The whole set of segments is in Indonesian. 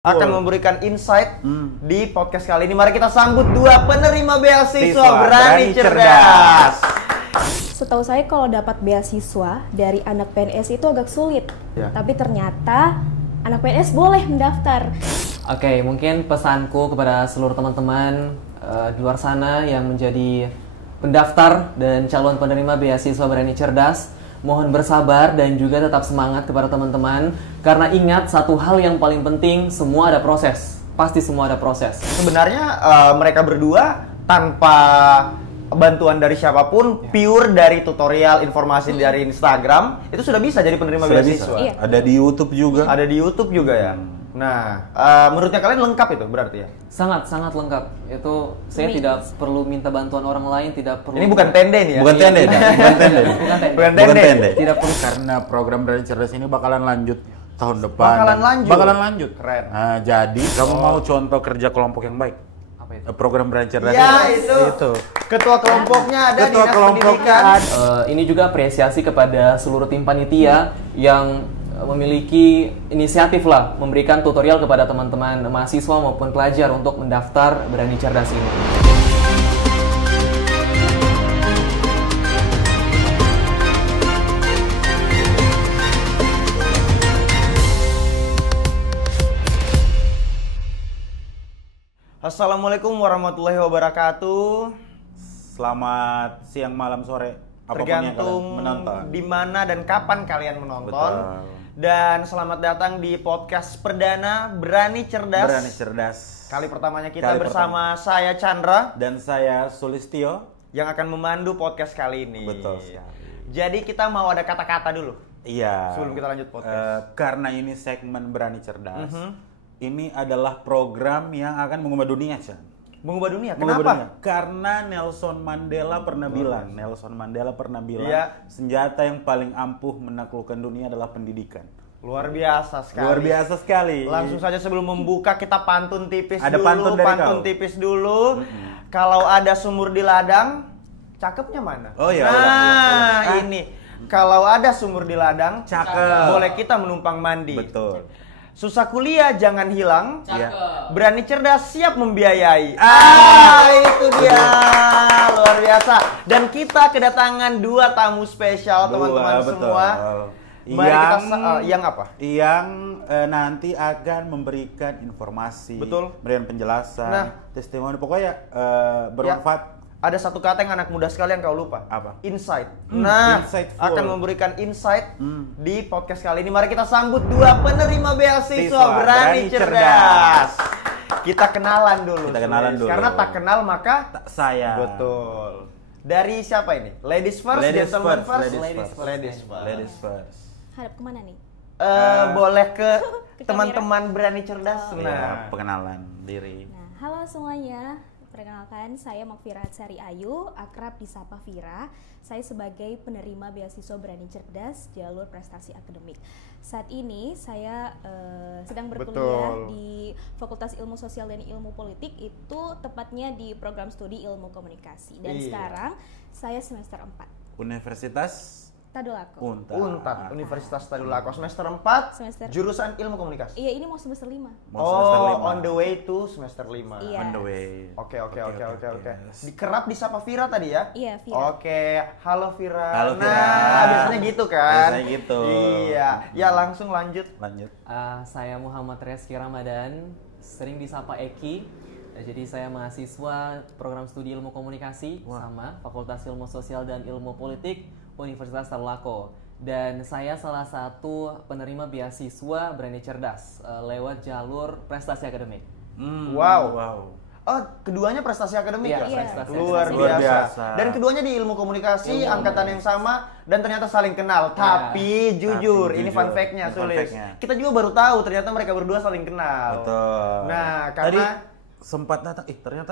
akan memberikan insight di podcast kali ini. Mari kita sambut dua penerima beasiswa Berani Cerdas. Setahu saya kalau dapat beasiswa dari anak PNS itu agak sulit, tapi ternyata anak PNS boleh mendaftar. Oke, mungkin pesanku kepada seluruh teman-teman di luar sana yang menjadi pendaftar dan calon penerima beasiswa Berani Cerdas, mohon bersabar dan juga tetap semangat kepada teman-teman. Karena ingat satu hal yang paling penting, semua ada proses. Pasti semua ada proses. Sebenarnya mereka berdua tanpa bantuan dari siapapun, pure dari tutorial informasi dari Instagram, itu sudah bisa jadi penerima beasiswa. Iya. Ada di YouTube juga. Ada di YouTube juga ya. Nah, menurutnya kalian lengkap itu berarti ya? Sangat lengkap. Itu saya tidak perlu minta bantuan orang lain, tidak perlu. Ini bukan tende nih ya? Bukan tende, bukan tende. Bukan tende. Tidak perlu, karena program Berani Cerdas ini bakalan lanjut tahun depan. Bakalan lanjut. Keren. Nah, jadi kamu mau contoh kerja kelompok yang baik? Apa itu? Program Berani Cerdas Ya, itu. Ketua kelompoknya ada, Ketua dinas kelompoknya pendidikan. Ini juga apresiasi kepada seluruh tim panitia yang memiliki inisiatif lah memberikan tutorial kepada teman-teman mahasiswa maupun pelajar untuk mendaftar Berani Cerdas ini. Assalamualaikum warahmatullahi wabarakatuh. Selamat siang, malam, sore. Apapun yang Tergantung kalian menonton. di mana dan kapan kalian menonton. Betul. Dan selamat datang di podcast perdana Berani Cerdas. Berani Cerdas. Kali pertamanya kita bersama saya Chandra Dan saya Sulistyo yang akan memandu podcast kali ini. Betul sekali. Jadi kita mau ada kata-kata dulu Iya. sebelum kita lanjut podcast. Karena ini segmen Berani Cerdas. Ini adalah program yang akan mengubah dunia, Chan. Mengubah dunia. Mengubah Kenapa? dunia. Karena Nelson Mandela pernah bilang, Iya. senjata yang paling ampuh menaklukkan dunia adalah pendidikan. Luar biasa sekali. Luar biasa sekali. Langsung saja sebelum membuka kita pantun tipis Ada dulu. pantun dari kau. tipis dulu. Kalau ada sumur di ladang, cakepnya mana? Oh iya. Nah, ini. Kalau ada sumur di ladang, Cakep. boleh kita menumpang mandi. Betul. Susah kuliah jangan hilang. Iya. Berani cerdas siap membiayai. Itu dia. Luar biasa. Dan kita kedatangan dua tamu spesial teman-teman betul. semua. Mari kita yang apa? Yang nanti akan memberikan informasi, Betul. memberikan penjelasan, Nah. testimoni, pokoknya bermanfaat. Ada satu kata yang anak muda sekalian kau lupa. Apa? Insight. Nah, insightful. akan memberikan insight di podcast kali ini. Mari kita sambut dua penerima beasiswa Berani Cerdas. Kita kenalan dulu. Kita kenalan Sulis. dulu. Karena tak kenal maka Tak sayang. betul. Dari siapa ini? Ladies first, Ladies gentlemen first, first, ladies first. Ladies first. Ladies first. Hadap kemana nih? Boleh ke Ke teman-teman Berani Cerdas. Iya, pengenalan diri. Nah, halo semuanya. Perkenalkan, saya Makfira Sari Ayu, akrab disapa Vira. Saya sebagai penerima beasiswa Berani Cerdas jalur prestasi akademik. Saat ini saya sedang berkuliah Betul. di Fakultas Ilmu Sosial dan Ilmu Politik, itu tepatnya di program studi Ilmu Komunikasi. Dan Iya. sekarang saya semester 4. Universitas Tadulako. Unpad, Universitas Tadulako semester 4, Semester- jurusan Ilmu Komunikasi. Iya, ini mau semester 5. Mau semester lima. On the way to semester 5. Iya. On the way. Oke. Yes. Dikerap disapa Vira tadi ya? Iya, Vira. Oke, halo Vira. Halo, Vira. Nah, biasanya gitu kan? Biasanya gitu. Iya, ya langsung lanjut. Lanjut. Saya Muhammad Reski Ramadan, sering disapa Eki. Jadi saya mahasiswa program studi ilmu komunikasi sama Fakultas Ilmu Sosial dan Ilmu Politik Universitas Tadulako. Dan saya salah satu penerima beasiswa Berani Cerdas lewat jalur prestasi akademik. Wow. Oh, keduanya prestasi akademik Iya, ya? prestasi Luar akademik. Luar biasa. biasa. Dan keduanya di ilmu komunikasi, Ilmu angkatan yang sama, dan ternyata saling kenal. Tapi jujur, ini fun fact-nya, Ini fun Sulis. fact-nya. Kita juga baru tahu ternyata mereka berdua saling kenal. Betul. Nah, Tadi karena sempat datang,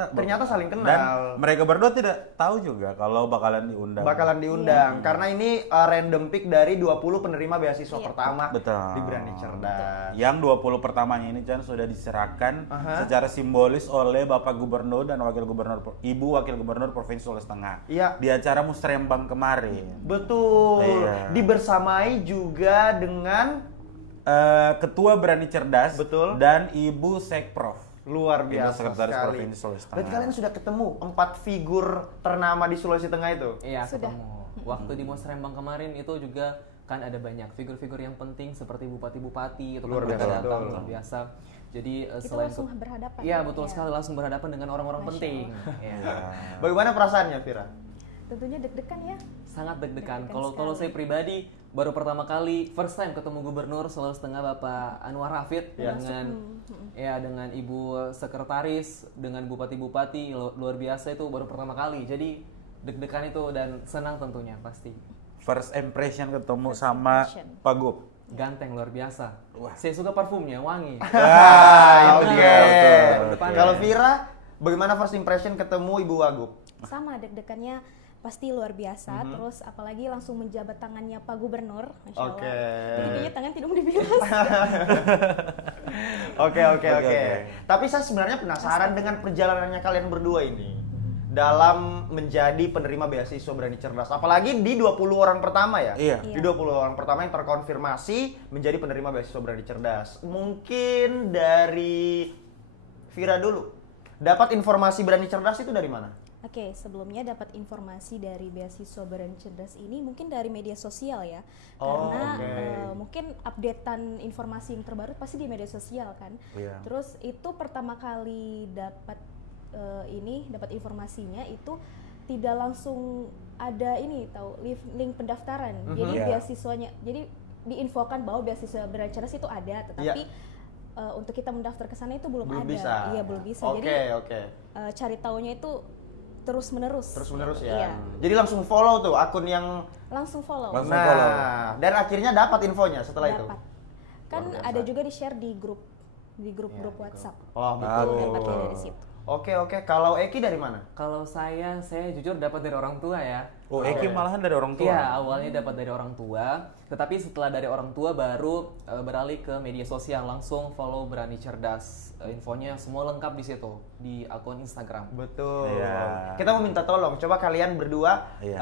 ternyata saling kenal. Dan mereka berdua tidak tahu juga kalau bakalan diundang. karena ini random pick dari 20 penerima beasiswa pertama Betul. di Berani Cerdas. Yang 20 pertamanya ini kan sudah diserahkan secara simbolis oleh Bapak Gubernur dan Ibu Wakil Gubernur Provinsi Sulawesi Tengah. Iya. Di acara Musrembang kemarin. Betul. Iya. Dibersamai juga dengan Ketua Berani Cerdas, Betul. dan Ibu Sekprov. Luar Ibu biasa Sekretaris sekali. Provinsi Sulawesi Tengah. Berarti kalian sudah ketemu 4 figur ternama di Sulawesi Tengah itu? Iya, Sudah. ketemu. Waktu di Musrembang kemarin itu juga kan ada banyak figur-figur yang penting seperti bupati-bupati itu Luar kan biasa, mereka datang betul. luar biasa. Jadi Kita selain langsung itu, berhadapan. iya betul Iya. sekali langsung berhadapan dengan orang-orang Masya penting. Iya. Bagaimana perasaannya, Vira? Tentunya deg-degan ya. Sangat deg-degan. Deg-degan Kalau saya sekali. pribadi baru pertama kali first time ketemu Gubernur Sulawesi Tengah Bapak Anwar Hafid Ya. dengan Ibu Sekretaris, dengan bupati-bupati luar biasa itu baru pertama kali. Jadi deg-degan itu dan senang tentunya pasti. First impression ketemu First sama impression. Pak Gub. Ganteng luar biasa. Wah. Saya suka parfumnya, wangi. Ah, Oke, oke. betul. Kalau Vira, bagaimana first impression ketemu Ibu Wagub? Sama deg-degannya pasti luar biasa. Terus apalagi langsung menjabat tangannya Pak Gubernur, Masya Allah. Oke. Jadi kayaknya tangan tidak mau dibilas. Oke. Oke. Tapi saya sebenarnya penasaran dengan perjalanannya kalian berdua ini dalam menjadi penerima beasiswa Berani Cerdas. Apalagi di 20 orang pertama ya. Iya. Di 20 orang pertama yang terkonfirmasi menjadi penerima beasiswa Berani Cerdas. Mungkin dari Vira dulu. Dapat informasi Berani Cerdas itu dari mana? Oke, sebelumnya dapat informasi dari beasiswa Berani Cerdas ini mungkin dari media sosial ya. Oh, Karena oke. mungkin updatean informasi yang terbaru pasti di media sosial kan. Iya. Terus itu pertama kali dapat dapat informasinya itu tidak langsung ada ini tahu link pendaftaran. Jadi Iya. beasiswanya. Jadi diinfokan bahwa beasiswa Berani Cerdas itu ada, tetapi untuk kita mendaftar ke sana itu belum ada. bisa. Iya, belum bisa. Oke, Jadi oke. cari taunya itu terus menerus Ya. Iya. Jadi langsung follow tuh akun yang Langsung follow. Langsung follow. dan akhirnya dapat infonya setelah itu. Dapat. Kan Luar biasa. ada juga di share di grup WhatsApp. Oh, Ah, betul. gitu. Dapatnya dari situ. Oke. Kalau Eki dari mana? Kalau saya jujur dapat dari orang tua ya. Oh, Eki malahan dari orang tua. Iya, awalnya dapat dari orang tua, tetapi setelah dari orang tua baru beralih ke media sosial, langsung follow Berani Cerdas. Infonya semua lengkap di situ di akun Instagram. Betul. Iya. Kita mau minta tolong, coba kalian berdua Iya.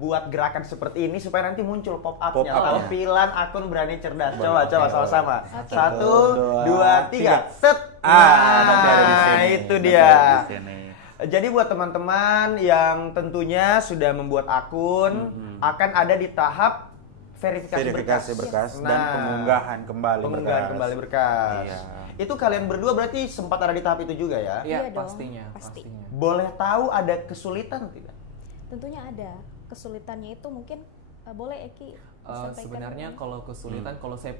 buat gerakan seperti ini supaya nanti muncul pop-up-nya, Pop-up-nya. tampilan akun Berani Cerdas. Boleh. Coba Oke, sama-sama. Oke. 1, 2, dua, 3. tiga. Set. Nanti ada di sini. Itu Nanti dia. ada di sini. Jadi buat teman-teman yang tentunya sudah membuat akun, akan ada di tahap verifikasi berkas. dan Nah, pengunggahan kembali berkas. Iya. Itu kalian berdua berarti sempat ada di tahap itu juga ya? Iya, Iya dong, pastinya. pasti. Boleh tahu ada kesulitan tidak? Tentunya ada. Kesulitannya itu mungkin boleh Eki sampaikan. Sebenarnya kalau kesulitan, kalau saya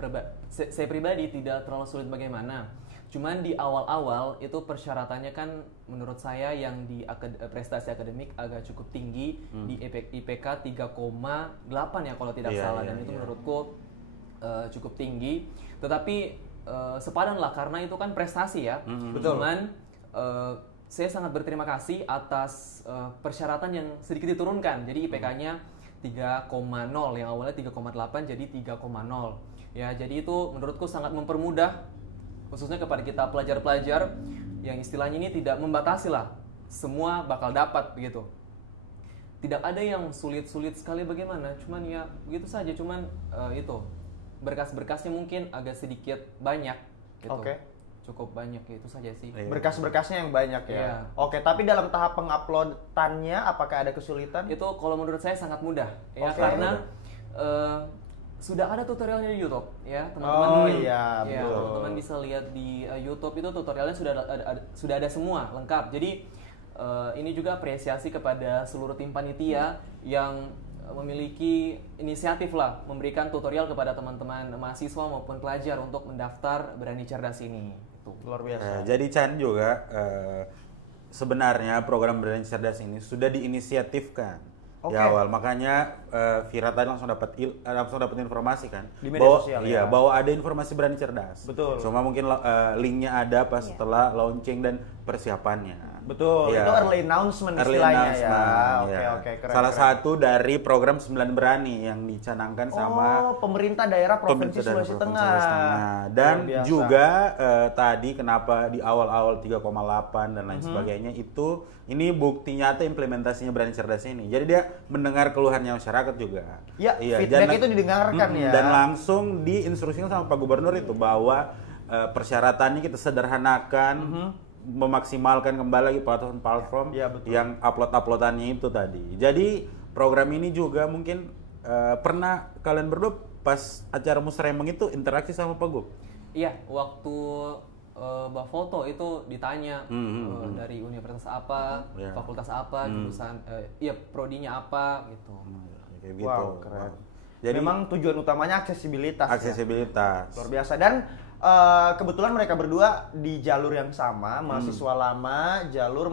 pribadi tidak terlalu sulit bagaimana. Cuman di awal-awal itu persyaratannya kan menurut saya yang di prestasi akademik agak cukup tinggi di IPK 3,8 ya kalau tidak Iya, salah, iya, dan itu iya. menurutku cukup tinggi. Tetapi sepadan lah karena itu kan prestasi ya. Betul. Cuman saya sangat berterima kasih atas persyaratan yang sedikit diturunkan. Jadi IPK-nya 3,0 yang awalnya 3,8 jadi 3,0. Ya, jadi itu menurutku sangat mempermudah khususnya kepada kita pelajar-pelajar yang istilahnya ini tidak membatasi lah. Semua bakal dapat begitu. Tidak ada yang sulit-sulit sekali bagaimana, cuman ya begitu saja, cuman itu berkas-berkasnya mungkin agak sedikit banyak gitu. Oke. Cukup banyak itu saja sih. Iya. Berkas-berkasnya yang banyak ya. Iya. Oke, tapi dalam tahap penguploadannya apakah ada kesulitan? Itu kalau menurut saya sangat mudah ya, Oke. karena sudah ada tutorialnya di YouTube ya, teman-teman. Oh, mungkin- iya, ya, betul. teman-teman bisa lihat di YouTube itu tutorialnya sudah ada semua lengkap. Jadi ini juga apresiasi kepada seluruh tim panitia yang memiliki inisiatif lah memberikan tutorial kepada teman-teman mahasiswa maupun pelajar untuk mendaftar Berani Cerdas ini. Itu. Luar biasa. Jadi Chan juga sebenarnya program Berani Cerdas ini sudah diinisiatifkan Oke. di awal, makanya Vira tadi langsung dapat informasi kan Di media sosial, iya, ya. bahwa ada informasi Berani Cerdas. Betul. Cuma mungkin linknya ada pas setelah launching dan persiapannya. Betul, Iya. itu early announcement Early istilahnya announcement, ya. ya. Oke, keren. Salah keren. satu dari program 9 Berani yang dicanangkan sama pemerintah daerah Provinsi pemerintah daerah Sulawesi Provinsi Tengah. Sulawesi Tengah. Dan Luar biasa. juga tadi kenapa di awal-awal 3,8 dan Mhm. lain sebagainya itu ini bukti nyata implementasinya Berani Cerdas ini. Jadi dia mendengar keluhannya masyarakat juga. Ya, Iya, feedback dan- itu didengarkan ya. Dan langsung diinstruksikan sama Pak Gubernur itu bahwa persyaratannya kita sederhanakan, memaksimalkan kembali lagi platform-platform Ya, betul. yang uploadannya itu tadi. Jadi program ini juga mungkin pernah kalian berdua pas acara Musrembang itu interaksi sama Pak Gub? Iya, waktu Mbak Foto itu ditanya dari universitas apa, Ya. fakultas apa, jurusan, iya prodinya apa gitu. Kayak gitu. Wow, keren. Jadi Memang tujuan utamanya aksesibilitas. Ya. aksesibilitas. Luar biasa. Dan kebetulan mereka berdua di jalur yang sama, mahasiswa lama, jalur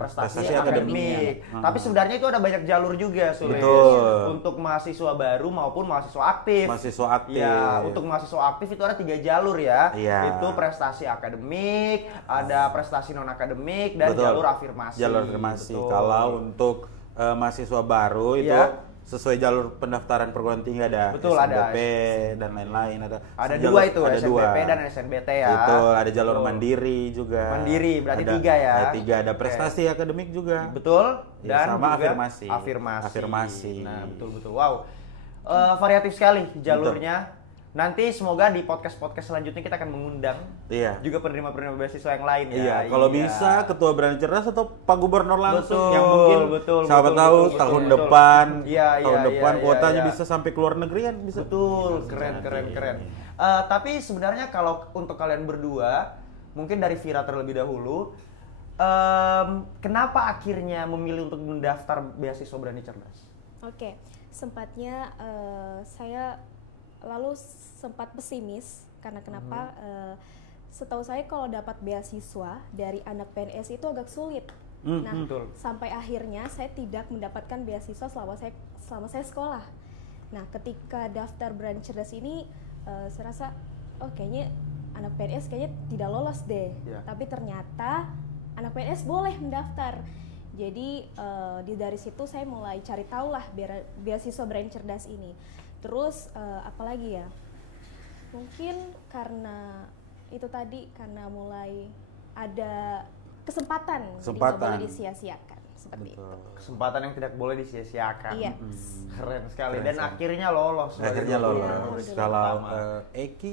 prestasi Prestasi akademik. Tapi sebenarnya itu ada banyak jalur juga, Sulis. Betul. Untuk mahasiswa baru maupun mahasiswa aktif. Mahasiswa aktif. Ya, untuk mahasiswa aktif itu ada 3 jalur ya. Iya. Itu prestasi akademik, ada prestasi non akademik, dan Betul. jalur afirmasi. Jalur afirmasi. Betul. Kalau untuk mahasiswa baru itu Iya. sesuai jalur pendaftaran perguruan tinggi ada Betul, SNBP ada. dan lain-lain Ada jalur- 2 itu, ada SNBP 2. dan SNBT ya. Betul, ada jalur Betul. mandiri juga. Mandiri, berarti Ada- 3 ya. Ada 3, ada Oke. prestasi akademik juga. Betul. Ya, Dan sama juga afirmasi. Afirmasi. Nah, betul. Wow. Variatif sekali jalurnya. Nanti semoga di podcast-podcast selanjutnya kita akan mengundang Iya. juga penerima-penerima beasiswa yang lain ya. Iya, kalau bisa ketua Berani Cerdas atau Pak Gubernur langsung Betul, yang mungkin betul, siapa betul, tahu betul, tahun betul. depan, Iya, tahun iya, depan iya, kuotanya iya. bisa sampai ke luar negerian bisa. Betul, keren. Tapi sebenarnya kalau untuk kalian berdua, mungkin dari Vira terlebih dahulu, kenapa akhirnya memilih untuk mendaftar beasiswa Berani Cerdas? Oke, sempatnya saya lalu sempat pesimis karena kenapa? Setahu saya kalau dapat beasiswa dari anak PNS itu agak sulit. Nah, betul. sampai akhirnya saya tidak mendapatkan beasiswa selama saya sekolah. Nah, ketika daftar Berani Cerdas ini, saya rasa, oh kayaknya anak PNS kayaknya tidak lolos deh. Ya. Tapi ternyata anak PNS boleh mendaftar. Jadi dari situ saya mulai cari tahu lah beasiswa Berani Cerdas ini. Terus apalagi ya? Mungkin karena itu tadi, karena mulai ada kesempatan. Jadi nggak boleh disia-siakan seperti itu. Kesempatan yang tidak boleh disia-siakan. Iya. Keren sekali. Keren Dan sekali. akhirnya lolos. Akhirnya sebagai lolos. Alhamdulillah. Kalau Eki,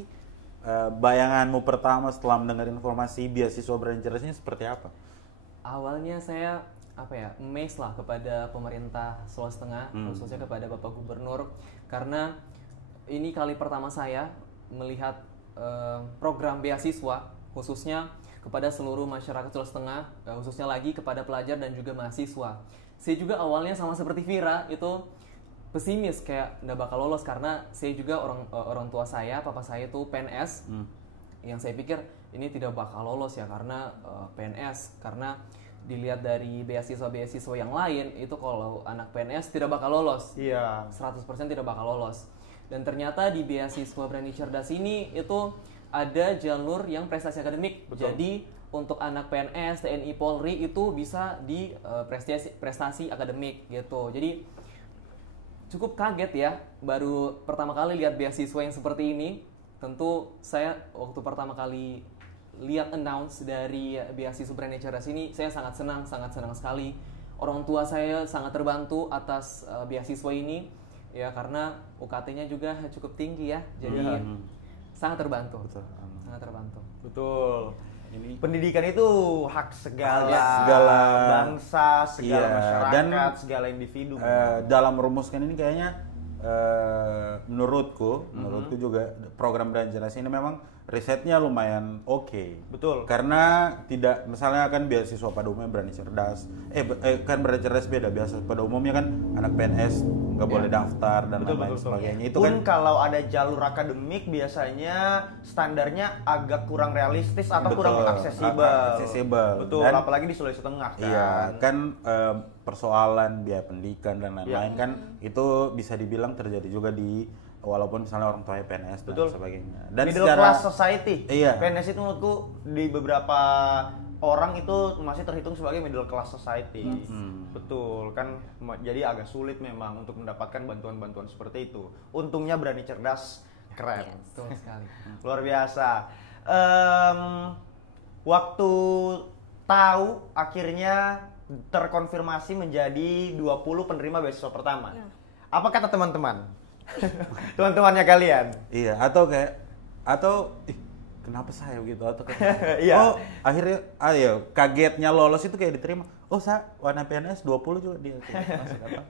bayanganmu pertama setelah mendengar informasi beasiswa Berani Cerdas ini seperti apa? Awalnya saya amazed lah kepada pemerintah Sulawesi Tengah, khususnya kepada Bapak Gubernur, karena ini kali pertama saya melihat program beasiswa khususnya kepada seluruh masyarakat Sulawesi Tengah, khususnya lagi kepada pelajar dan juga mahasiswa. Saya juga awalnya sama seperti Vira itu pesimis kayak nggak bakal lolos karena saya juga orang tua saya, papa saya itu PNS, yang saya pikir ini tidak bakal lolos ya karena PNS, karena dilihat dari beasiswa yang lain itu kalau anak PNS tidak bakal lolos. Iya. 100% tidak bakal lolos. Dan ternyata di beasiswa Berani Cerdas ini itu ada jalur yang prestasi akademik. Betul. Jadi untuk anak PNS, TNI, Polri itu bisa di prestasi akademik gitu. Jadi cukup kaget ya, baru pertama kali lihat beasiswa yang seperti ini. Tentu saya waktu pertama kali lihat announce dari beasiswa Berani Cerdas ini, saya sangat senang sekali. Orang tua saya sangat terbantu atas beasiswa ini, ya karena UKT-nya juga cukup tinggi ya, jadi sangat terbantu. Betul. Sangat terbantu. Betul. Ini Pendidikan itu hak segala bangsa, segala Iya, masyarakat, dan, segala individu. dalam merumuskan ini kayaknya menurutku juga program Berani Cerdas ini memang risetnya lumayan oke. Betul. Karena tidak, misalnya kan beasiswa pada umumnya Berani Cerdas, kan Berani Cerdas beda. Biasa pada umumnya kan anak PNS nggak boleh daftar dan lain-lain sebagainya. Itu Pun kan kalau ada jalur akademik biasanya standarnya agak kurang realistis atau kurang aksesibel. Betul, Dan- apalagi di Sulawesi Tengah kan. Iya, kan persoalan biaya pendidikan dan lain-lain kan itu bisa dibilang terjadi juga di walaupun misalnya orang tuanya PNS Betul. dan sebagainya. Dan Middle secara class society. Iya. PNS itu menurutku di beberapa orang itu masih terhitung sebagai middle class society. Betul kan, jadi agak sulit memang untuk mendapatkan bantuan-bantuan seperti itu. Untungnya Berani Cerdas keren. Betul sekali. Luar biasa. Waktu tahu akhirnya terkonfirmasi menjadi 20 penerima beasiswa pertama. Apa kata teman-teman? Teman-temannya kalian? Iya, kenapa saya begitu atau Iya. Oh, akhirnya kagetnya lolos itu kayak diterima. Oh, warna PNS 20 juga dia masuk apa?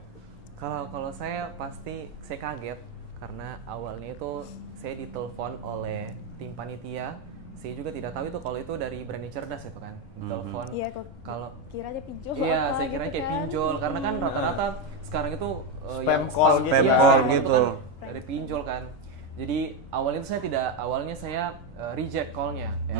Kalau saya pasti saya kaget karena awalnya itu saya ditelepon oleh tim panitia. Saya juga tidak tahu itu kalau itu dari Berani Cerdas itu kan. Telepon. Iya, kalau kiranya pinjol. iya, apa saya kira gitu kayak kan. pinjol karena kan rata-rata sekarang itu Spam call gitu ya. iya, Spam call itu gitu. kan dari pinjol kan. Jadi awalnya saya reject call-nya ya.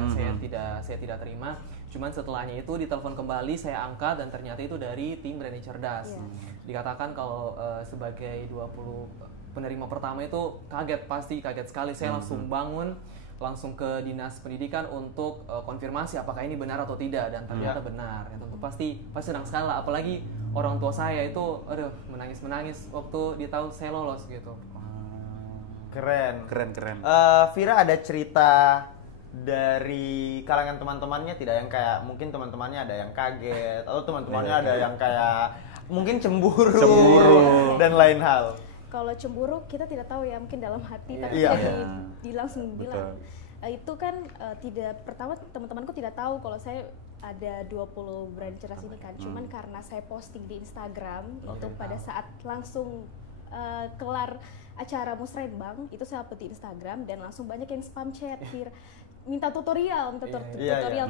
Saya tidak terima. Cuman setelahnya itu ditelepon kembali, saya angkat dan ternyata itu dari tim Berani Cerdas. Dikatakan kalau sebagai 20 penerima pertama itu kaget sekali. Saya langsung bangun, langsung ke dinas pendidikan untuk konfirmasi apakah ini benar atau tidak, dan ternyata benar. Ya, tentu pasti senang sekali lah, apalagi orang tua saya itu menangis waktu dia tahu saya lolos gitu. Keren. Vira ada cerita dari kalangan teman-temannya tidak, yang kayak mungkin teman-temannya ada yang kaget atau teman-temannya ada yang kayak mungkin cemburu dan lain hal. Kalau cemburu kita tidak tahu ya, mungkin dalam hati, tapi Iya. langsung bilang. Itu kan pertama teman-temanku tidak tahu kalau saya ada 20 Berani Cerdas ini kan. Cuman karena saya posting di Instagram itu pada saat langsung kelar acara Musrenbang, itu saya upload di Instagram dan langsung banyak yang spam chat, minta tutorial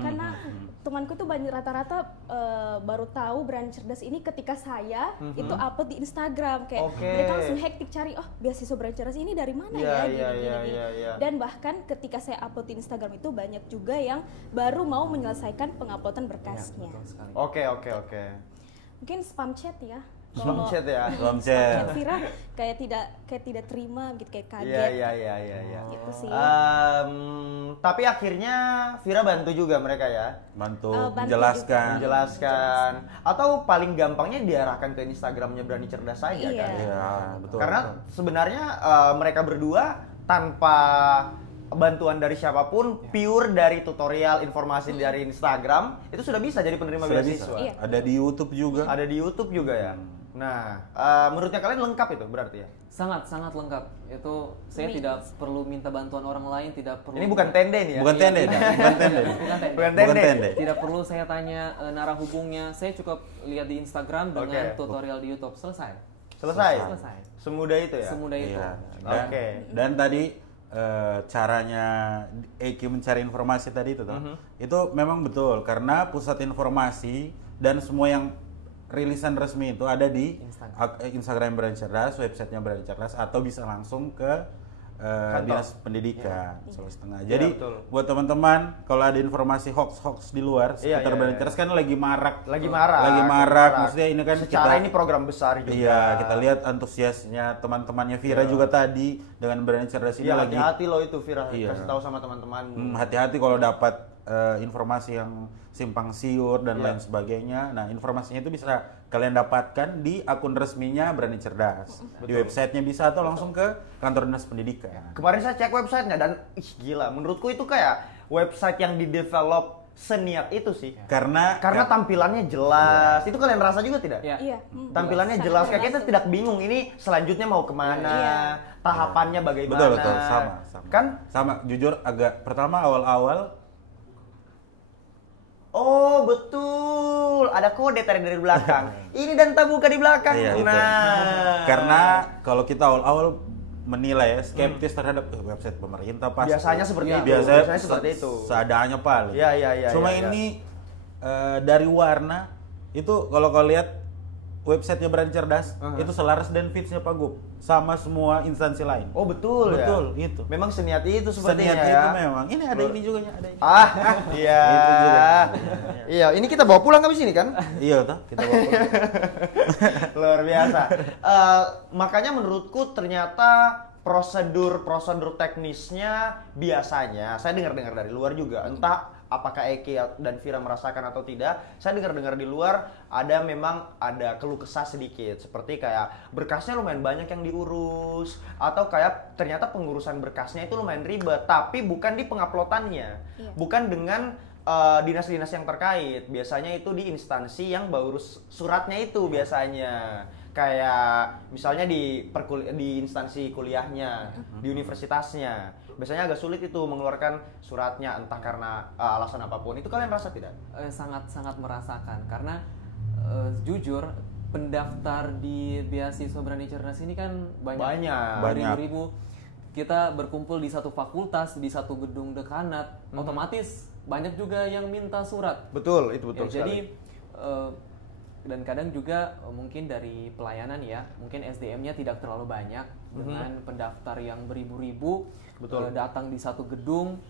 karena temanku tuh banyak rata-rata baru tahu Berani Cerdas ini ketika saya itu upload di Instagram, kayak mereka langsung hektik cari, oh beasiswa Berani Cerdas ini dari mana gini. Dan bahkan ketika saya upload di Instagram itu banyak juga yang baru mau menyelesaikan penguploadan berkasnya. Oke. Mungkin spam chat ya. Spam chat ya. Spam chat. Vira kayak tidak terima gitu, kayak kaget. Iya. Gitu sih. Tapi akhirnya Vira bantu juga mereka ya. Bantu bantu menjelaskan. Atau paling gampangnya diarahkan ke Instagramnya Berani Cerdas saja Iya. kan. Iya, betul. Karena sebenarnya mereka berdua tanpa bantuan dari siapapun, pure dari tutorial informasi dari Instagram, itu sudah bisa jadi penerima Sudah beasiswa. Iya. Ada di YouTube juga. Ada di YouTube juga ya. Nah, menurutnya kalian lengkap itu berarti ya? Sangat lengkap. Itu saya tidak perlu minta bantuan orang lain, tidak perlu. Ini bukan tende nih ya? Bukan tende. Bukan tende. Tidak perlu saya tanya narah hubungnya. Saya cukup lihat di Instagram dengan tutorial di YouTube. Selesai. Semudah itu ya? Semudah itu. Iya. Dan tadi caranya Eki mencari informasi tadi itu itu memang betul, karena pusat informasi dan semua yang rilisan resmi itu ada di Instagram Berani Cerdas, websitenya Berani Cerdas, atau bisa langsung ke dinas pendidikan setengah. Jadi buat teman-teman kalau ada informasi hoax di luar sekitar Berani Cerdas kan lagi marak. Maksudnya ini kan secara ini program besar juga. Iya, kita lihat antusiasnya teman-temannya Vira juga tadi dengan Berani Cerdas ini lagi. Hati-hati loh itu Vira, kasih tahu sama teman-teman. Hati-hati kalau dapat informasi yang simpang siur dan lain sebagainya. Nah, informasinya itu bisa kalian dapatkan di akun resminya Berani Cerdas. Di websitenya bisa, atau langsung ke kantor dinas pendidikan. Kemarin saya cek websitenya dan gila, menurutku itu kayak website yang didevelop seniat itu sih. Karena tampilannya jelas. Itu kalian rasa juga tidak? Iya. Tampilannya jelas, kayak kita tidak bingung ini selanjutnya mau kemana, tahapannya bagaimana. Betul, sama. Jujur agak pertama awal-awal. Oh betul, ada kode dari belakang. Ini dan tak buka di belakang. Iya, karena kalau kita awal-awal menilai skeptis terhadap website pemerintah pasti. Biasanya seperti itu. Biasanya seperti itu. Seadanya paling. Iya. Cuma ini dari warna itu kalau kau lihat websitenya Berani Cerdas itu selaras dan fitsnya Pak Gup sama semua instansi lain. Oh betul ya. Betul itu. Memang seniat itu sepertinya seniat ya. Itu memang. Ini ada ini juga ada ini. Iya. Itu juga. Iya, ini kita bawa pulang habis ini kan? Iya toh, kita bawa pulang. Luar biasa. Makanya menurutku ternyata prosedur teknisnya biasanya saya dengar dari luar juga, entah apakah Eki dan Vira merasakan atau tidak, saya dengar-dengar di luar memang ada keluh kesah sedikit, seperti kayak berkasnya lumayan banyak yang diurus, atau kayak ternyata pengurusan berkasnya itu lumayan ribet, tapi bukan di penguploadannya, bukan dengan dinas-dinas yang terkait. Biasanya itu di instansi yang baru suratnya itu biasanya. Kayak misalnya di instansi kuliahnya, di universitasnya. Biasanya agak sulit itu mengeluarkan suratnya, entah karena alasan apapun. Itu kalian merasa tidak? Sangat merasakan, karena jujur pendaftar di beasiswa Berani Cerdas ini kan banyak. Ribu-ribu. Kita berkumpul di satu fakultas, di satu gedung dekanat, otomatis banyak juga yang minta surat. Betul, itu betul sekali. Jadi dan kadang juga mungkin dari pelayanan ya, mungkin SDM-nya tidak terlalu banyak dengan pendaftar yang beribu-ribu, datang di satu gedung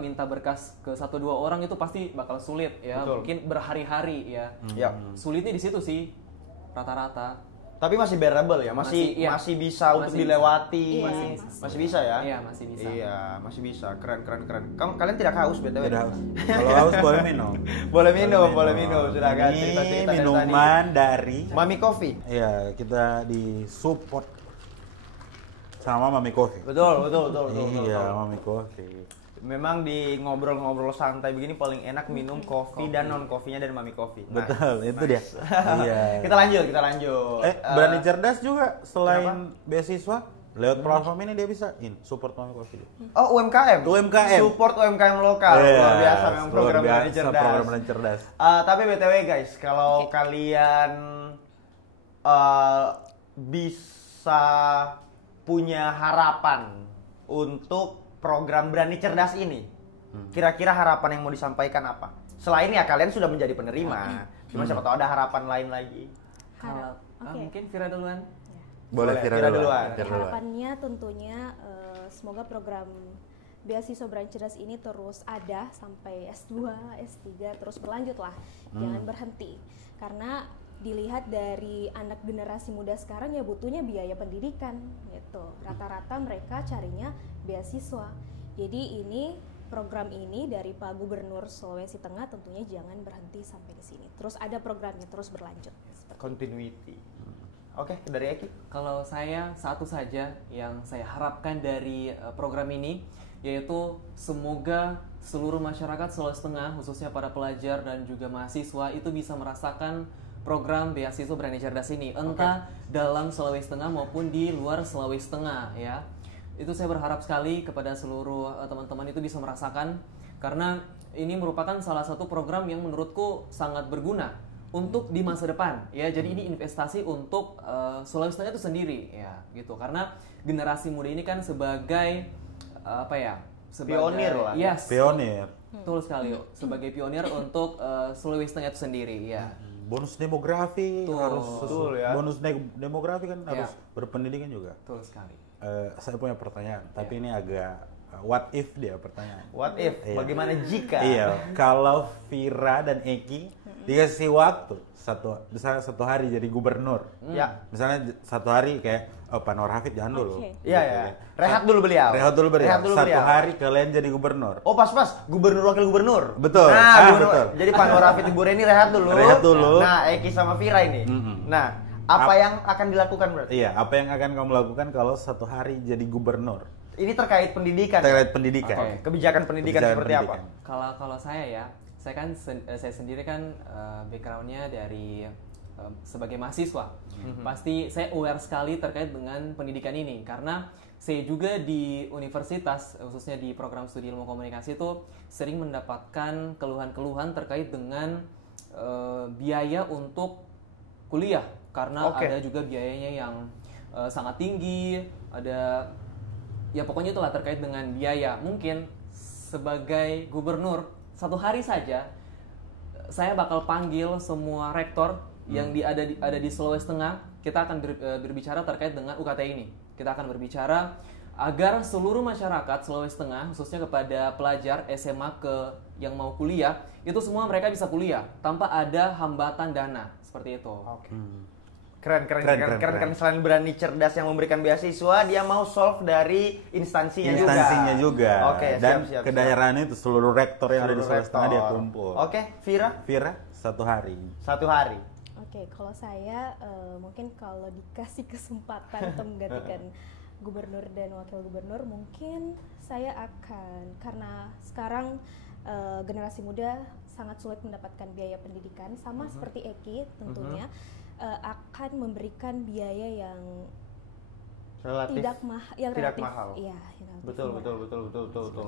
minta berkas ke 1-2 orang itu pasti bakal sulit ya. Betul. Mungkin berhari-hari ya. Sulitnya di situ sih rata-rata. Tapi masih bearable ya, masih bisa untuk dilewati. Masih bisa ya? Iya, masih bisa. Iya, masih bisa. Keren. Kalian tidak haus BTW? Tidak haus. Kalau haus boleh minum. boleh minum. Sudah kan cerita-cerita dari minuman dari Mami Coffee. Iya, kita disupport sama Mami Coffee. Betul. Iya, Mami Coffee. Memang di ngobrol-ngobrol santai begini paling enak minum kopi dan non kopinya dari Mami Coffee. Betul, itu dia. Iya. Kita lanjut. Berani Cerdas juga selain beasiswa lewat platform ini dia bisa support Mami Coffee. Oh, UMKM. Support UMKM lokal. Luar biasa memang program Berani Cerdas. Tapi BTW guys, kalau kalian bisa punya harapan untuk program Berani Cerdas ini, kira-kira harapan yang mau disampaikan apa? Selain ya kalian sudah menjadi penerima, cuma siapa tahu ada harapan lain lagi. Mungkin Vira duluan. Boleh Vira duluan. Harapannya tentunya semoga program beasiswa Berani Cerdas ini terus ada sampai S2, S3 terus berlanjut lah, jangan berhenti. Karena dilihat dari anak generasi muda sekarang ya butuhnya biaya pendidikan gitu. Rata-rata mereka carinya beasiswa. Jadi program ini dari Pak Gubernur Sulawesi Tengah tentunya jangan berhenti sampai di sini. Terus ada programnya terus berlanjut. Continuity. Oke, dari Eki. Kalau saya satu saja yang saya harapkan dari program ini, yaitu semoga seluruh masyarakat Sulawesi Tengah, khususnya para pelajar dan juga mahasiswa itu bisa merasakan program beasiswa Berani Cerdas ini, entah dalam Sulawesi Tengah maupun di luar Sulawesi Tengah ya. Itu saya berharap sekali kepada seluruh teman-teman itu bisa merasakan, karena ini merupakan salah satu program yang menurutku sangat berguna untuk di masa depan ya. Jadi ini investasi untuk Sulawesi Tengah itu sendiri ya gitu, karena generasi muda ini kan sebagai pionir lah. Yes, pionir. Betul sekali, sebagai pionir untuk Sulawesi Tengah itu sendiri ya. Bonus demografi harus ya. Bonus demografi kan harus berpendidikan juga. Betul sekali. Saya punya pertanyaan, tapi ini agak what if dia pertanyaan. What if? Iya. Bagaimana jika? Iya, kalau Vira dan Eki dikasih waktu misalnya satu hari jadi gubernur. Ya. Misalnya satu hari kayak Pak Nur Hafid jangan dulu. Iya. Rehat dulu beliau. Satu hari kalian jadi gubernur. Oh pas gubernur wakil gubernur. Betul. Betul. Jadi Pak Nur Hafid Ibu Reni rehat dulu. Nah, Eki sama Vira ini. Nah, apa yang akan dilakukan berarti? Iya, apa yang akan kamu lakukan kalau satu hari jadi gubernur? Ini terkait pendidikan. Okay. Kebijakan pendidikan seperti apa? Kalau saya ya, saya sendiri kan backgroundnya dari sebagai mahasiswa. Pasti saya aware sekali terkait dengan pendidikan ini, karena saya juga di universitas, khususnya di program studi ilmu komunikasi itu sering mendapatkan keluhan-keluhan terkait dengan biaya untuk kuliah, karena ada juga biayanya yang sangat tinggi, ada ya pokoknya itulah terkait dengan biaya. Mungkin sebagai gubernur satu hari saja saya bakal panggil semua rektor yang ada di Sulawesi Tengah. Kita akan berbicara terkait dengan UKT ini. Kita akan berbicara agar seluruh masyarakat Sulawesi Tengah, khususnya kepada pelajar SMA yang mau kuliah, itu semua mereka bisa kuliah tanpa ada hambatan dana seperti itu. Keren. Selain berani cerdas yang memberikan beasiswa, dia mau solve dari instansinya juga. Oke, dan siap. kedaerahannya itu seluruh rektor yang ada di Sulawesi Tengah dia kumpul. Oke, Vira 1 hari. Oke, kalau saya mungkin kalau dikasih kesempatan untuk menggantikan gubernur dan wakil gubernur, mungkin saya akan, karena sekarang generasi muda sangat sulit mendapatkan biaya pendidikan, sama seperti Eki tentunya, akan memberikan biaya yang relatif tidak mahal. Iya, Betul.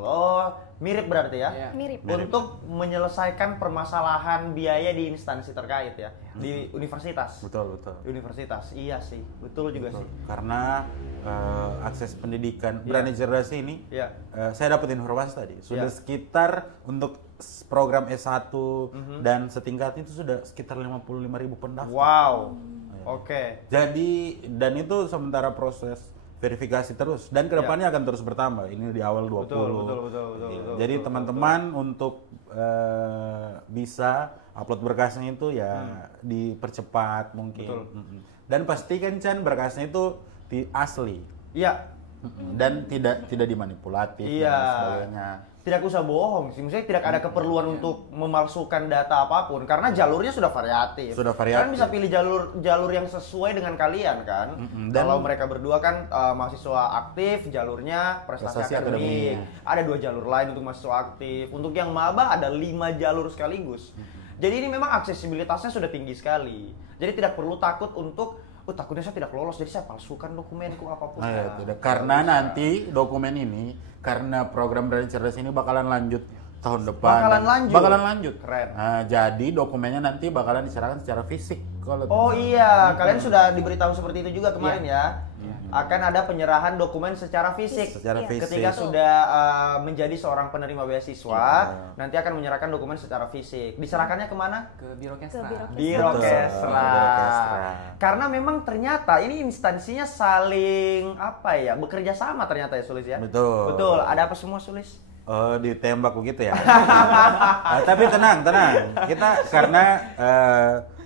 Oh, mirip berarti ya? Iya. Mirip. Untuk menyelesaikan permasalahan biaya di instansi terkait ya, di universitas. Betul. Universitas, iya sih, betul juga sih. Karena akses pendidikan berani cerdas ini, saya dapat informasi tadi sudah sekitar untuk program S1 dan setingkatnya itu sudah sekitar 55.000 pendaftar. Wow. Oke. Jadi dan itu sementara proses verifikasi terus dan kedepannya akan terus bertambah. Ini di awal 20. Betul. Jadi teman-teman untuk bisa upload berkasnya itu ya dipercepat mungkin. Dan pastikan Chan berkasnya itu asli. Iya. Dan tidak dimanipulatif dan sebagainya. Tidak usah bohong sih, maksudnya tidak ada keperluan untuk memalsukan data apapun karena jalurnya sudah variatif. Kalian bisa pilih jalur yang sesuai dengan kalian kan. Kalau mereka berdua kan mahasiswa aktif, jalurnya prestasi akademik. Ada 2 jalur lain untuk mahasiswa aktif. Untuk yang maba ada 5 jalur sekaligus. Jadi ini memang aksesibilitasnya sudah tinggi sekali. Jadi tidak perlu takut untuk takutnya saya tidak lolos, jadi saya palsukan dokumenku apapun. Karena nanti dokumen ini, karena program berani cerdas ini bakalan lanjut tahun depan. Bakalan lanjut. Keren. Nah, jadi dokumennya nanti bakalan diserahkan secara fisik. Kalian sudah diberitahu seperti itu juga kemarin ya. Akan ada penyerahan dokumen secara fisik. Ketika sudah menjadi seorang penerima beasiswa, nanti akan menyerahkan dokumen secara fisik. Diserahkannya kemana? Ke Biro Kesra. Biro Kesra. Karena memang ternyata ini instansinya saling bekerja sama ternyata ya Sulis ya. Betul. Ada apa semua Sulis? Oh, ditembak begitu ya. Tapi tenang. Kita karena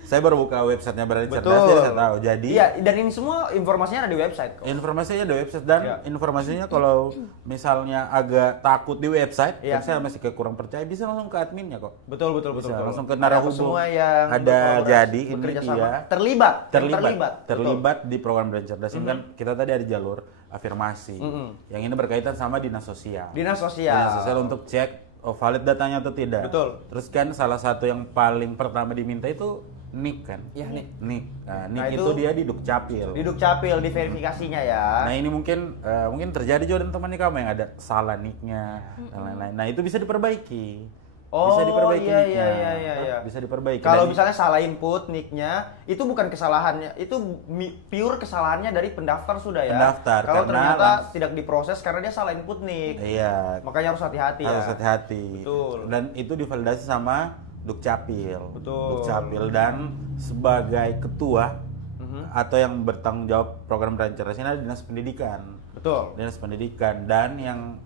saya baru buka websitenya Berani Cerdas, jadi saya tahu. Jadi dan ini semua informasinya ada di website kok. Informasinya ada di website dan informasinya kalau misalnya agak takut di website, dan saya masih kurang percaya, bisa langsung ke adminnya kok. Betul. Langsung ke narahubung. Semua yang jadi ini dia terlibat di program Berani Cerdas ini kan kita tadi ada jalur afirmasi. Yang ini berkaitan sama Dinas Sosial untuk cek valid datanya atau tidak. Betul. Terus kan salah satu yang paling pertama diminta itu NIK kan? Iya, NIK. Nah, itu dia di Dukcapil. Di Dukcapil, di verifikasinya ya. Nah, ini mungkin terjadi juga dengan teman kamu yang ada salah NIK-nya dan lain-lain. Nah, itu bisa diperbaiki. Bisa diperbaiki NIK-nya. Iya. Bisa diperbaiki. Kalau misalnya salah input NIK-nya, itu bukan kesalahannya, itu pure kesalahannya dari pendaftar sudah ya. Kalau ternyata tidak diproses karena dia salah input NIK. Iya. Makanya harus hati-hati ya. Harus hati-hati. Betul. Dan itu divalidasi sama Dukcapil. Betul. Dukcapil dan sebagai ketua atau yang bertanggung jawab program Berani Cerdas ini ada Dinas Pendidikan. Betul. Dinas Pendidikan dan yang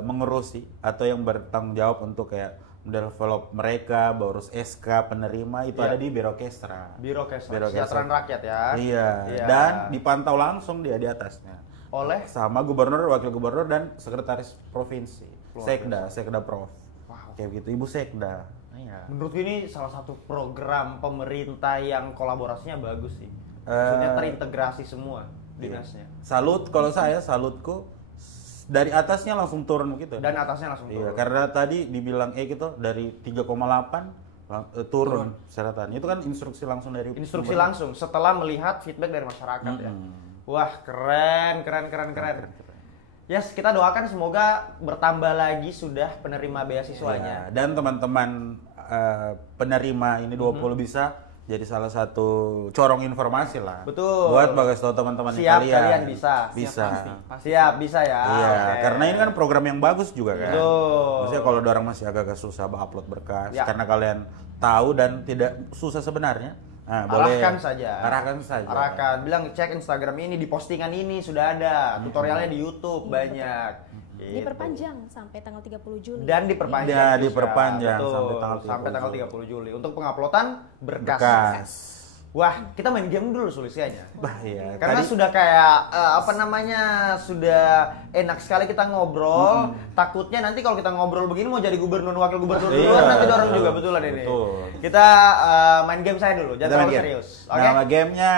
mengurusi atau yang bertanggung jawab untuk kayak mendevelop mereka, urus SK penerima itu ada di Biro Kesra. Biro Kesejahteraan Rakyat ya. Iya. Dan dipantau langsung dia di atasnya. Oleh sama gubernur, wakil gubernur dan sekretaris provinsi. Sekda Prof. Wow. Kayak gitu, Ibu Sekda. Iya. Menurutku ini salah satu program pemerintah yang kolaborasinya bagus sih. Maksudnya terintegrasi semua dinasnya. Salutku dari atasnya langsung turun gitu. Dan atasnya langsung turun. Iya, karena tadi dibilang gitu dari 3,8 turun syaratan. Itu kan instruksi langsung dari langsung setelah melihat feedback dari masyarakat ya. Wah, keren. Yes, kita doakan semoga bertambah lagi sudah penerima beasiswanya. Ya, dan teman-teman penerima ini 20 bisa jadi salah satu corong informasi lah. Betul. Buat bagas tahu teman-teman kalian bisa. Siap bisa ya. Iya, karena ini kan program yang bagus juga kan. Betul. Maksudnya kalau orang masih agak susah upload berkas karena kalian tahu dan tidak susah sebenarnya. Nah, arahkan saja. Bilang cek Instagram ini, di postingan ini sudah ada. Tutorialnya di YouTube banyak. Diperpanjang sampai tanggal 30 Juli. Dan diperpanjang sampai tanggal 30 Juli untuk penguploadan berkas. Wah, kita main game dulu solusinya. Bah, iya. Karena sudah kayak sudah enak sekali kita ngobrol. Takutnya nanti kalau kita ngobrol begini mau jadi gubernur wakil gubernur duluan nanti dorong juga betulan ini. Betul. Kita main game saya dulu, jangan terlalu serius. Oke. Nama gamenya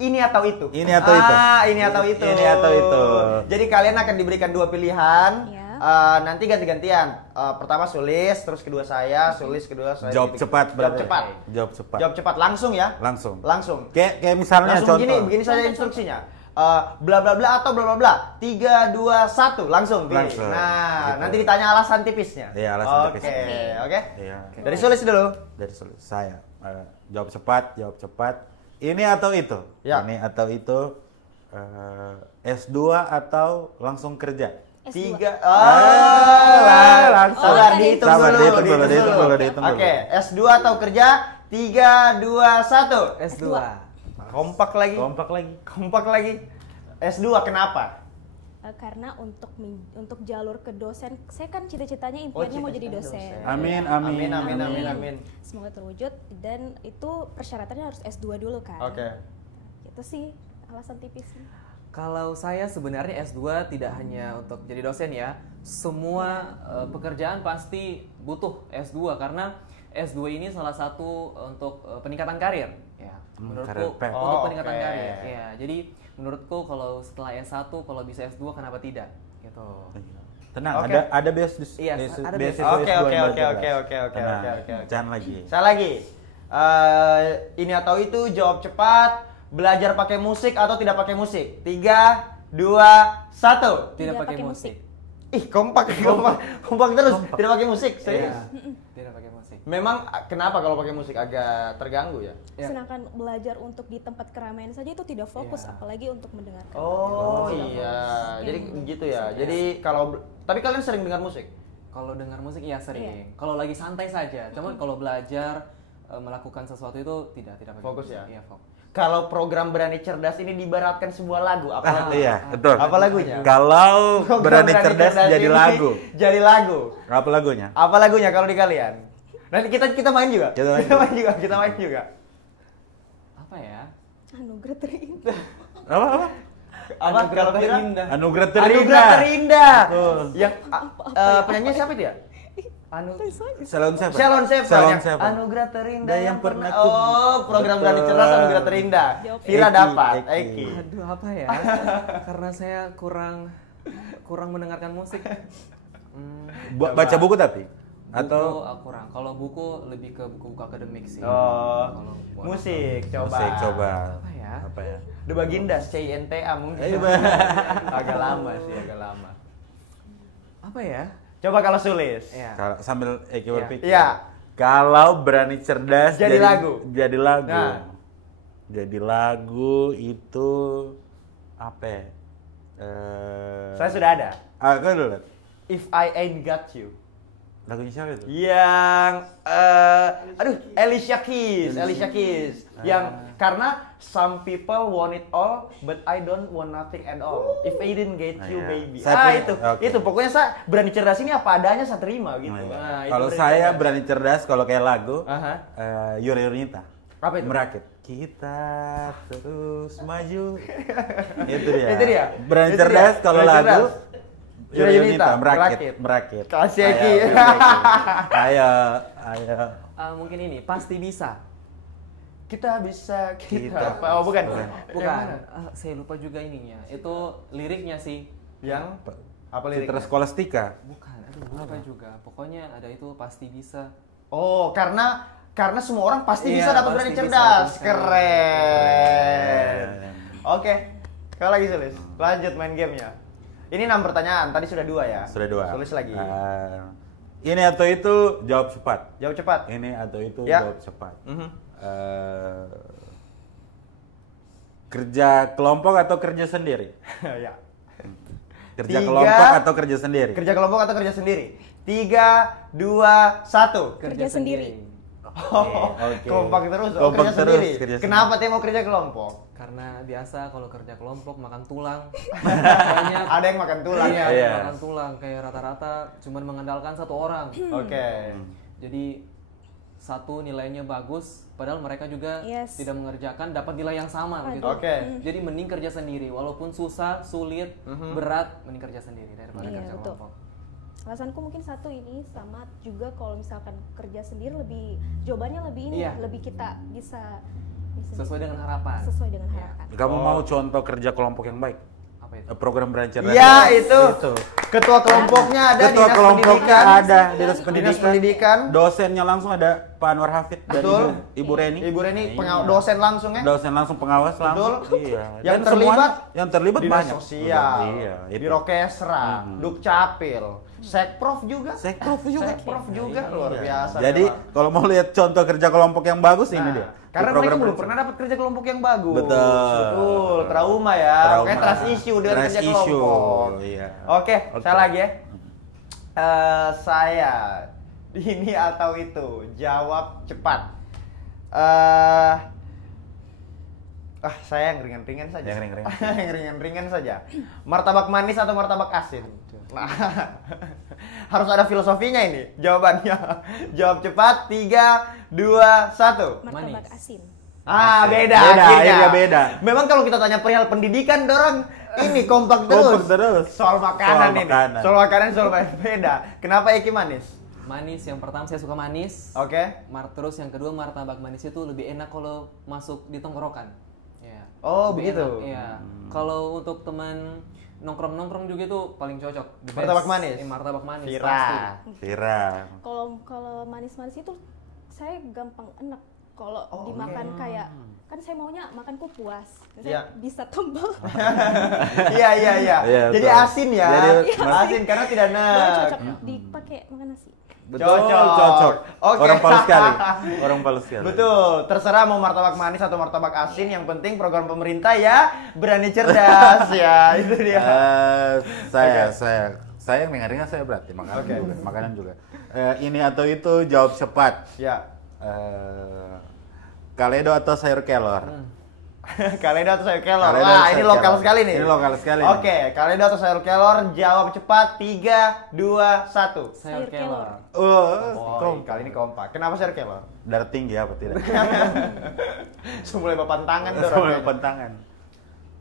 Ini atau itu. Ini atau itu. Ini atau itu. Ini atau itu. Jadi kalian akan diberikan 2 pilihan. Ya. Nanti ganti-gantian. Pertama Sulis, terus kedua saya, Sulis kedua saya. jawab cepat Jawab berarti. cepat. Jawab cepat. Jawab cepat langsung ya. Langsung. Langsung. Kayak misalnya Langsung contoh. begini saja instruksinya. Bla bla bla atau bla bla bla. 3 2 1 langsung. Pilih. Langsung. Nah, Gitu. nanti ditanya alasan tipisnya. Iya, alasan tipisnya. Oke. Iya. Dari Sulis dulu. Dari saya. Jawab cepat. Ini atau itu? Ya. Ini atau itu S2 atau langsung kerja? S2. 3 langsung. Sabar, dihitung dulu. dihitung dulu. Oke, S2 atau kerja? 3 2 1. S2. Kompak lagi. S2 kenapa? Karena untuk jalur ke dosen, saya kan cita-citanya impiannya mau jadi dosen. Amin. Semoga terwujud, dan itu persyaratannya harus S2 dulu kan. Oke. Itu sih alasan tipisnya. Kalau saya sebenarnya S2 tidak hanya untuk jadi dosen ya. Semua pekerjaan pasti butuh S2 karena S2 ini salah satu untuk peningkatan karir ya. Menurutku karir. untuk peningkatan oke. karir ya. Jadi menurutku kalau setelah S1 kalau bisa S2 kenapa tidak gitu. Tenang, Oke. ada beasiswa. Iya, ada beasiswa Oke. S2 yang jelas. Oke. Tenang, jangan lagi. Saya lagi. Ini atau itu, jawab cepat. Belajar pakai musik atau tidak pakai musik? 3 2 1. Tidak pakai musik. Ih, kompak terus. Tidak pakai musik, serius. Iya, tidak pakai musik. Memang kenapa kalau pakai musik agak terganggu ya? Ya. Sedangkan belajar untuk di tempat keramaian saja itu tidak fokus, Ya. apalagi untuk mendengarkan. Oh Tidak iya, fokus. jadi Yang gitu ya. musik. Jadi kalau tapi kalian sering dengar musik? Kalau dengar musik ya sering. Iya. Kalau lagi santai saja. Cuman kalau belajar melakukan sesuatu itu tidak pakai Fokus musik. ya? Iya, fokus. Kalau program Berani Cerdas ini diibaratkan sebuah lagu, apa lagu? Iya, betul. Apa lagunya? Kalau Program berani cerdas jadi ini lagu. Jadi lagu. Apa lagunya? Apa lagunya kalau di kalian? Nanti kita main juga. Kita main juga. Apa ya? Anugerah terindah. Apa? Apa kalau Fira? Anugerah Anugerah terindah. Betul. Yang penyanyi siapa itu ya? Salon siapa? Salon Salon Seven. siapa? Anugerah terindah yang pernah program Betul. Berani Cerdas Anugerah Terindah. Jawab. Vira Eki, dapat. Eki. Eki. Aduh, apa ya? Karena saya kurang mendengarkan musik. Baca buku tapi? Buku, Atau kurang. Kalau buku lebih ke buku-buku akademik sih. Oh, Kalau buat musik coba. musik coba. Apa ya? Apa ya? The Bagindas, CINTA mungkin. Ayo, agak lama sih, agak lama. Apa ya? Coba kalau Sulis. Ya. Kalau sambil Eki Iya. berpikir. Iya. Kalau berani cerdas Jadi lagu. Jadi lagu. Nah. Jadi lagu itu apa ya? Saya sudah ada. Aku dulu. If I Ain't Got You. Lagunya siapa itu? Yang Alicia Keys. Yang karena some people want it all but I don't want nothing at all. If I didn't get you Iya. baby. Saya punya- Itu. oke. Itu pokoknya saya berani cerdas ini apa adanya saya terima gitu. Nah, iya. Nah, itu Kalau berani saya cerdas. berani cerdas kalau kayak lagu Aha. Yuri Yunita. Apa itu? Merakit. Kita terus maju. Itu dia. Itu dia. Berani Itu cerdas dia. kalau Berani lagu cerdas. Yuri Yunita, Merakit. merakit. Kasih Ayo, Eki. Ayo, ayo. Mungkin ini pasti bisa. Kita bisa Kita. apa? Oh, bukan. Bukan. Yang Bukan. mana? Saya lupa juga ininya. Itu liriknya sih. Yang apa Citra liriknya? Skolastika. Bukan. Aduh, lupa juga. Pokoknya ada itu pasti bisa. Oh, karena semua orang pasti Iya, bisa dapat pasti berani bisa, cerdas. bisa. Keren. Oke. Kau lagi Sulis. Lanjut main gamenya. Ini 6 pertanyaan. Tadi sudah 2 ya. Sudah 2. Tulis lagi. Ini atau itu jawab cepat. Jawab cepat. Ini atau itu Ya. jawab cepat. Mhm. Kerja kelompok atau kerja sendiri? Ya. Kerja 3, kelompok atau kerja sendiri? Kerja kelompok atau kerja sendiri? 3, 2, 1. Kerja sendiri. Oh, Oke. kompak terus. Kompak kerja terus, sendiri. kerja Kenapa dia mau kerja kelompok? Karena biasa kalau kerja kelompok makan tulang. Banyak. Ada yang makan tulang Iya, ya. Iya. makan tulang. Kayak rata-rata cuma mengandalkan satu orang. Oke. Jadi satu nilainya bagus, padahal mereka juga Yes. tidak mengerjakan dapat nilai yang sama begitu. Oke. Jadi mending kerja sendiri, walaupun susah, sulit, berat, mending kerja sendiri daripada Iya, kerja betul. kelompok. Alasanku mungkin satu ini sama juga kalau misalkan kerja sendiri lebih jawabannya lebih ini Iya. lebih kita bisa Sesuai dengan harapan. sesuai dengan harapan. Kamu mau contoh kerja kelompok yang baik? Apa itu? Program Berani Cerdas. Iya, itu. Ketua kelompoknya ada, Ketua dinas kelompoknya pendidikan. ada, dinas Dinas pendidikan. Dosennya langsung ada Pak Anwar Hafid dan Betul. Ibu Reni. Ibu Reni Iya. dosen langsung ya. Dosen langsung pengawas langsung. Betul. Iya. Yang Dan terlibat semuanya- yang terlibat Dinas banyak. sosial, Iya, itu. Biro Kesra, Dukcapil, Sekprov juga. Sekprov juga. Sekprov juga luar biasa. Jadi memang. kalau mau lihat contoh kerja kelompok yang bagus ini Nah, dia. karena Di mereka program belum Berani pernah dapat kerja kelompok yang bagus. Betul. Trauma ya. Trauma. Kayak trust issue dengan Trust kerja issue, kelompok. iya. Oke, Oke. saya lagi ya. Saya ini atau itu jawab cepat. Saya yang ringan-ringan saja. Yang ringan-ringan. Yang ringan-ringan saja. Martabak manis atau martabak asin? Nah, harus ada filosofinya ini jawabannya. Jawab cepat. 3, 2, 1. Martabak Manis. asin. Beda, Beda, akhirnya. akhirnya beda. Memang kalau kita tanya perihal pendidikan, dorang ini kompak terus. Kompak terus. Soal makanan Soal ini. makanan. Soal makanan, soal beda. Kenapa Eki manis? Manis yang pertama saya suka manis. Oke. Terus yang kedua martabak manis itu lebih enak kalau masuk di tongkrokan. Ya. Oh, Lebih begitu. enak, Iya. Kalau untuk teman nongkrong juga itu paling cocok. The best. Martabak manis? Martabak manis. Vira. pasti. Vira. Kalau manis-manis itu saya gampang enak. Kalau dimakan kayak kan saya maunya makanku puas. Saya Iya. bisa tembel. Iya. Iya, Jadi betul. asin ya. Jadi asin karena tidak Boleh enak. cocok dipakai makan nasi. Betul, Cocok. cocok. Oke. Orang Palu sekali. Orang Palu sekali. Betul, terserah mau martabak manis atau martabak asin, yang penting program pemerintah ya berani cerdas ya, itu dia. Saya yang ringan-ringan saya berarti makanan Oke. juga. Makanan juga. Ini atau itu jawab cepat. Ya. Kaledo atau sayur kelor? Kaledo atau sayur kelor? Kaledo Wah, atau ini sayur lokal kelor. sekali nih. Ini lokal sekali Oke, kaledo atau sayur kelor, jawab cepat. 3, 2, 1. Sayur kelor. Kali ini kompak. Kenapa sayur kelor? Darah tinggi apa tidak? Mulai papan tangan tuh. Semua rasanya. pentangan.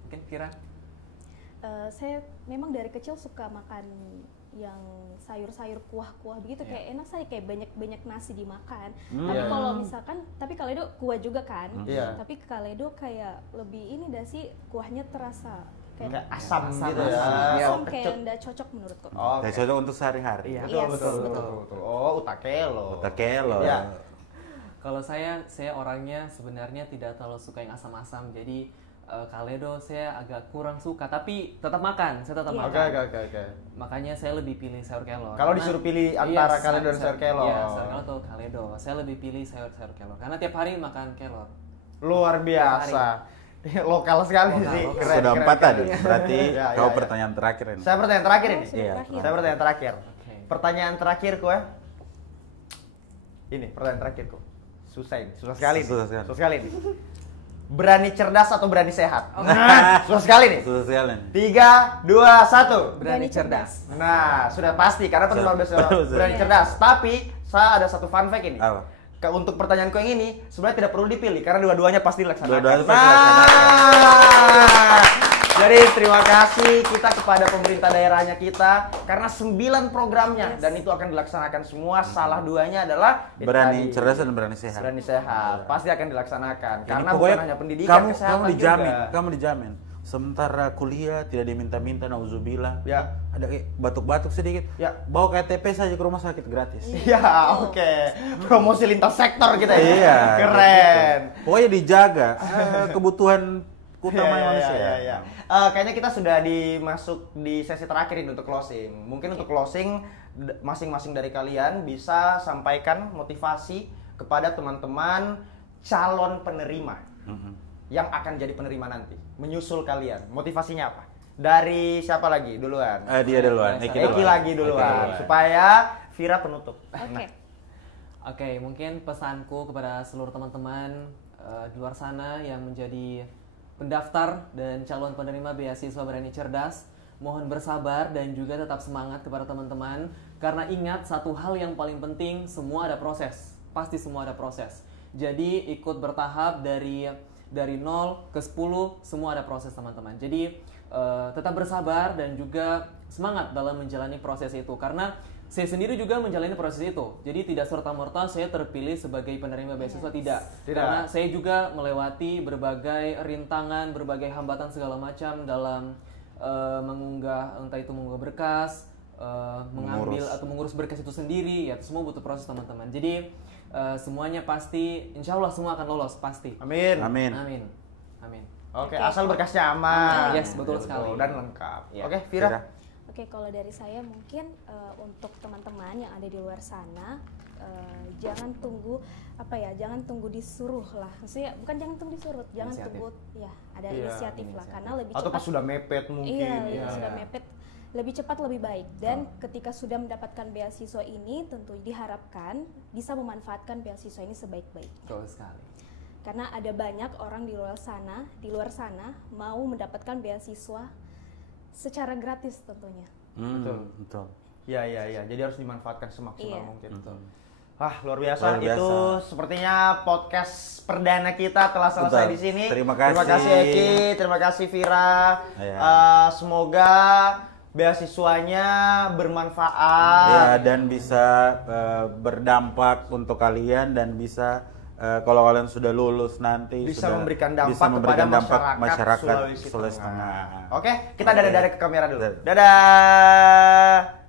Mungkin kira Saya memang dari kecil suka makan yang sayur-sayur kuah-kuah begitu kayak enak saya kayak banyak nasi dimakan. Tapi Iya. kalau misalkan tapi kaledo kuah juga kan. Iya. Tapi kaledo kayak lebih ini dah sih kuahnya terasa Nggak kayak asam gitu ya. Iya. asam kayak nggak cocok menurutku. Oke. Saya cocok untuk sehari-hari. Iya. Betul, Yes, betul, betul, betul. betul. Oh, utakelo. Takelo. Iya. kalau saya orangnya sebenarnya tidak terlalu suka yang asam-asam. Jadi kaledo saya agak kurang suka, tapi tetap makan. Saya tetap Iya. makan. Oke. Makanya saya lebih pilih sayur kelor. Kalau Karena- disuruh pilih antara Iya, kaledo dan sayur kelor. Iya, sayur kelor atau kaledo. Saya lebih pilih sayur kelor. Karena tiap hari makan kelor. Luar biasa. Lokal sekali Lokal, sih. lokal. Keren, Sudah keren, 4 keren. tadi. Berarti Ya, kau ya. pertanyaan terakhir ini. Saya pertanyaan terakhir ini. sudah Iya. terakhir. Saya pertanyaan terakhir. Oke. Pertanyaan terakhirku ya. Ini pertanyaan terakhirku. Susah ini, susah sekali. Susah nih. sekali. Susah sekali nih. Berani cerdas atau berani sehat? Nah, susah sekali nih. Susah sekali. 3, 2, 1. Berani cerdas. Nah, sudah pasti karena Sudah. penulis berani cerdas. Tapi saya ada satu fun fact ini. Apa? Untuk pertanyaanku yang ini sebenarnya tidak perlu dipilih karena dua-duanya pasti dilaksanakan. Dua-duanya pasti dilaksanakan. Jadi terima kasih kita kepada pemerintah daerahnya kita karena 9 programnya dan itu akan dilaksanakan semua. Salah duanya adalah itu Berani tadi. cerdas dan berani sehat. Berani sehat. Pasti akan dilaksanakan Ini karena pokoknya bukan hanya pendidikan, kamu kesehatan dijamin, juga. kamu dijamin. Sementara kuliah tidak diminta-minta, nauzubillah. Ya. Ada kayak batuk-batuk sedikit. Ya. Bawa KTP saja ke rumah sakit gratis. Iya, oke. Promosi lintas sektor kita ya. Iya. Keren. gitu. Pokoknya dijaga kebutuhan utama Iya, manusia. iya. Kayaknya kita sudah dimasuk di sesi terakhir ini untuk closing. Mungkin untuk closing masing-masing dari kalian bisa sampaikan motivasi kepada teman-teman calon penerima yang akan jadi penerima nanti, menyusul kalian. Motivasinya apa? Dari siapa lagi duluan? Dia duluan. Eki lagi duluan, supaya Vira penutup. Oke. Oke, mungkin pesanku kepada seluruh teman-teman di luar sana yang menjadi pendaftar dan calon penerima beasiswa Berani Cerdas, mohon bersabar dan juga tetap semangat kepada teman-teman karena ingat satu hal yang paling penting, semua ada proses. pasti semua ada proses. Jadi ikut bertahap dari 0 ke 10 semua ada proses teman-teman. Jadi tetap bersabar dan juga semangat dalam menjalani proses itu, karena saya sendiri juga menjalani proses itu. Jadi tidak serta-merta saya terpilih sebagai penerima beasiswa, tidak. Karena saya juga melewati berbagai rintangan, berbagai hambatan segala macam dalam mengunggah, entah itu mengunggah berkas, mengambil atau mengurus berkas itu sendiri, ya semua butuh proses teman-teman. Jadi semuanya pasti, insya Allah semua akan lolos pasti. Amin. Amin. Oke, asal berkasnya aman. Yes, betul sekali. Dan lengkap. Ya. Oke, Vira. Oke, kalau dari saya mungkin untuk teman-teman yang ada di luar sana, jangan tunggu disuruh lah. Maksudnya bukan jangan tunggu disuruh, jangan tunggu ada inisiatif lah, karena lebih cepat. Atau pas sudah mepet mungkin. Iya, sudah mepet, lebih cepat lebih baik. Dan ketika sudah mendapatkan beasiswa ini, tentu diharapkan bisa memanfaatkan beasiswa ini sebaik-baiknya. Betul sekali. Karena ada banyak orang di luar sana mau mendapatkan beasiswa secara gratis tentunya. Betul. Iya. Jadi harus dimanfaatkan semaksimal mungkin. Betul. Wah, luar biasa. Itu sepertinya podcast perdana kita telah selesai di sini. Terima kasih Eki, terima kasih Vira. Semoga beasiswanya bermanfaat. Ya, dan bisa berdampak untuk kalian, dan bisa kalau kalian sudah lulus nanti bisa memberikan dampak kepada masyarakat Sulawesi Tengah. Oke, kita dadah ke kamera dulu. Dadah.